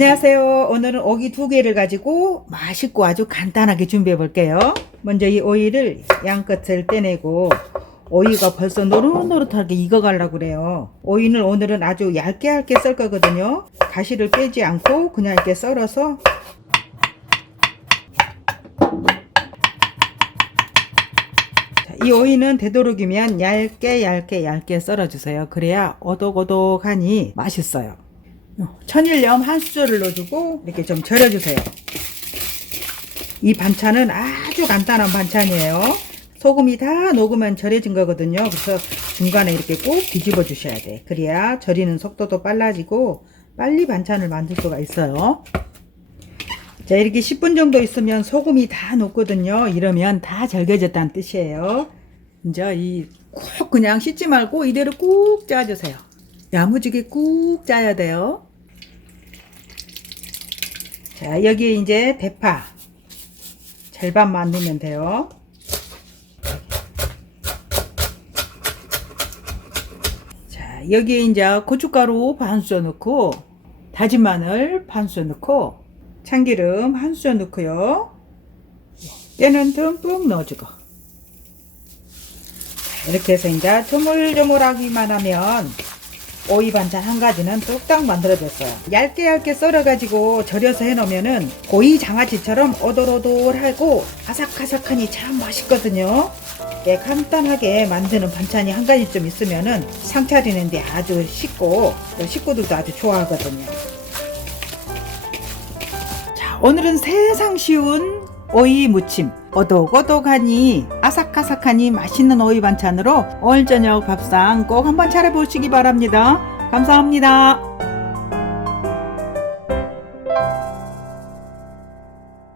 안녕하세요. 오늘은 오기 두 개를 가지고 맛있고 아주 간단하게 준비해 볼게요. 먼저 이 오이를 양끝을 떼내고 오이가 벌써 노릇노릇하게 익어가려고 그래요. 오이는 오늘은 아주 얇게 얇게 썰 거거든요. 가시를 빼지 않고 그냥 이렇게 썰어서 자, 이 오이는 되도록이면 얇게 얇게 얇게 썰어주세요. 그래야 오독오독하니 맛있어요. 천일염 한 수저를 넣어주고 이렇게 좀 절여주세요. 이 반찬은 아주 간단한 반찬이에요. 소금이 다 녹으면 절여진 거거든요. 그래서 중간에 이렇게 꼭 뒤집어 주셔야 돼. 그래야 절이는 속도도 빨라지고 빨리 반찬을 만들 수가 있어요. 자, 이렇게 10분 정도 있으면 소금이 다 녹거든요. 이러면 다 절겨졌다는 뜻이에요. 이제 이 꼭 그냥 씻지 말고 이대로 꾹 짜주세요. 야무지게 꾹 짜야 돼요. 자, 여기에 이제 대파 절반만 넣으면 돼요. 자, 여기에 이제 고춧가루 반 수저 넣고 다진 마늘 반 수저 넣고 참기름 한 수저 넣고요. 깨는 듬뿍 넣어주고 자, 이렇게 해서 이제 조물조물하기만 하면 오이 반찬 한 가지는 뚝딱 만들어졌어요. 얇게 얇게 썰어가지고 절여서 해놓으면은 고이 장아찌처럼 오돌오돌하고 아삭아삭하니 참 맛있거든요. 이렇게 간단하게 만드는 반찬이 한 가지 좀 있으면은 상 차리는데 아주 쉽고 또 식구들도 아주 좋아하거든요. 자, 오늘은 세상 쉬운 오이 무침. 오독오독하니 아삭아삭하니 맛있는 오이 반찬으로 오늘 저녁 밥상 꼭 한번 차려보시기 바랍니다. 감사합니다.